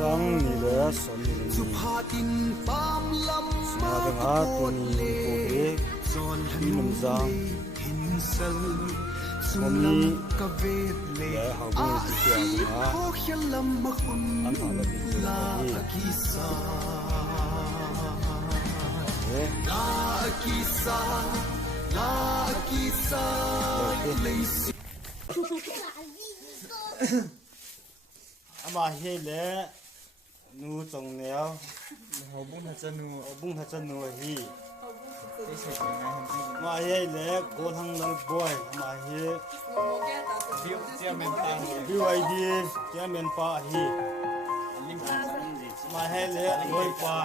สังนี่แหละสมนี่สมาธิหาตัวนี้โอเคที่มันจังผมนี้และเขาไม่ติดเชื้อมาอันนั้นเราเป็นอามาเฮเลนูจงเนียวหัวบุ้งทัศนูบุ้งทัศนูฮีมาเฮเลโกทังนัลบอยมาเฮบิวไอดีเจ้าเมนปาฮีมาเฮเลรวยปา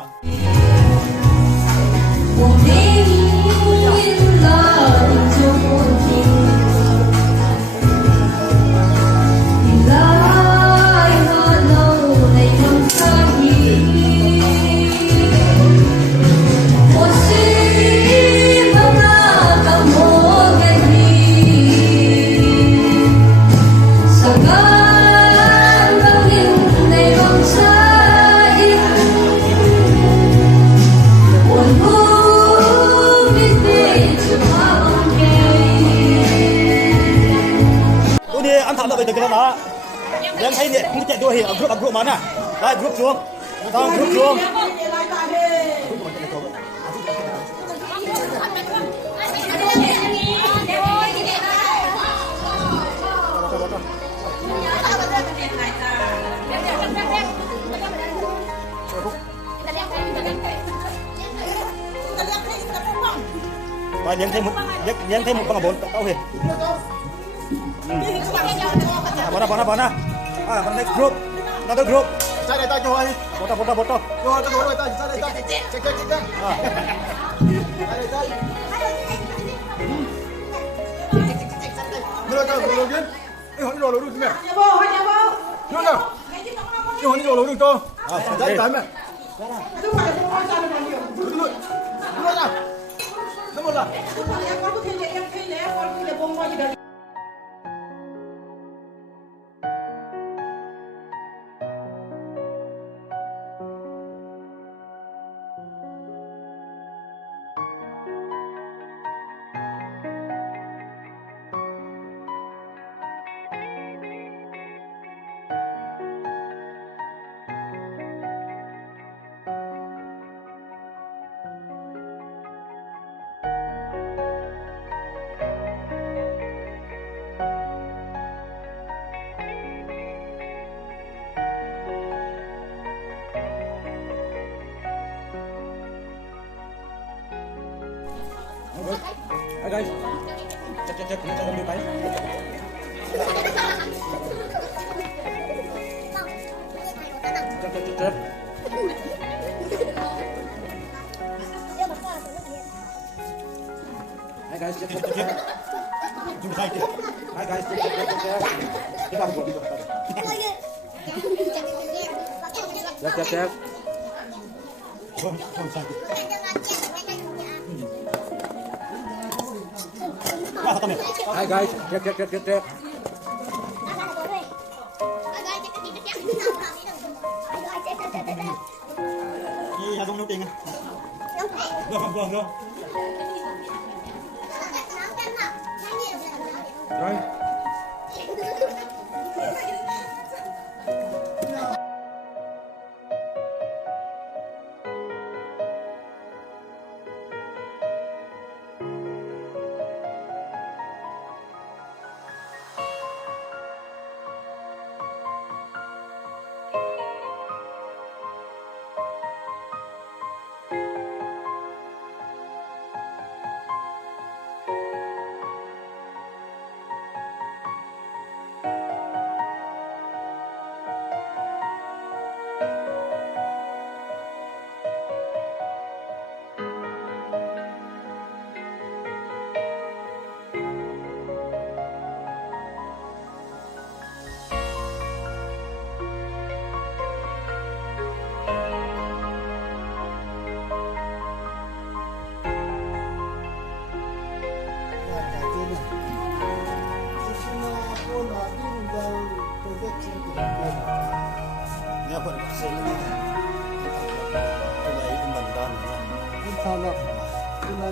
ยังให้เนี่ยมึงจะดูเหรอกรุ๊ปมันน่ะได้กรุ๊ปช่วงทางกรุ๊ปช่วงไปเลี้ยงเทมุกบังบนเอาเหรอพอนะnext group another group cari tak joy foto joy tak joy tak cari tak cek belum kan ini dulu ni ini dulu tu jadi time itu pada semua cara dia dulu lah semua lah yang kau tu yang kau tu bom lagi Hi guys, cek, kita ambil baik. Cek. Hi guys, cek. Hi guys, cek. Kita ambil. Cek. Hai guys, cek. Iya, dong nấu tiền à? Vâng. Rồi. nhà quân sinh tôi lấy cái mình đó thằng đó cái này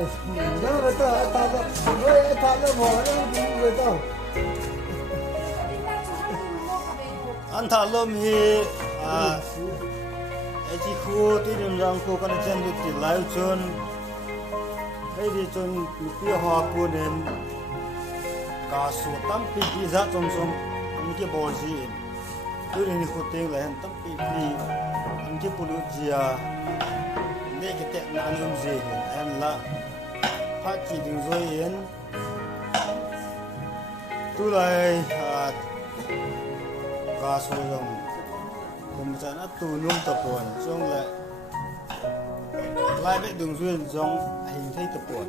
nó người ta thằng đó người thằng đó bỏ nó người ta anh thà lắm hiไอ้ที่คู่ที่เรื่องรังคู่กันเช่นดูติดไลฟ์จนให้ดีจนพี่หอกูเนี่ยกาสูตั้มปีกีจัดจนสมอันที่บอลจีนดูเรื่องนี้คู่เต็งเลยตั้มปีกีอันที่ปุ่นจีอาเด็กเตะนานยุ่งจีอันละพักจีดึงซอยเอ็นตัวเลยกาสูยงผมจะนัดตูนุ่มตะปวนช่วงเลยไล่ไปดึงส่วนช่วงหินที่ตะปวน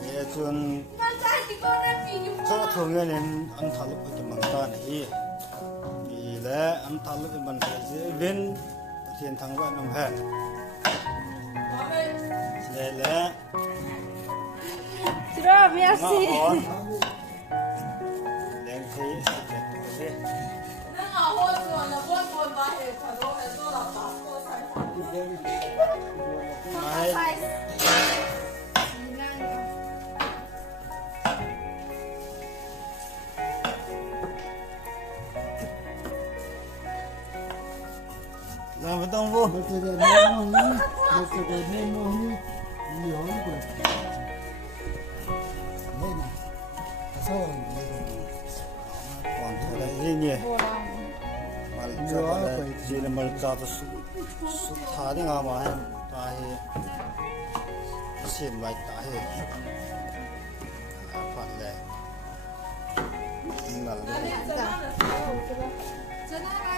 เนี่ยจนช่วงช่วงเงี้ยเนี่ยอันทะลุไปกับมังตานี่และอันทะลุไปมันไปเว้นเทียนทางวัดน้ำแห่และ Trova, minha filha. แรงที่สุดเลยตัวเอง làm phải tông vô nó sẽ để nên mong nó sẽ để nên mong nhiều lắm rồi đây này sao còn thế này gì nhỉ mà cho cái gì là mà cho tôi sụt thả đi ngà mà ta hi xem lại ta hi phát lệ là Jangan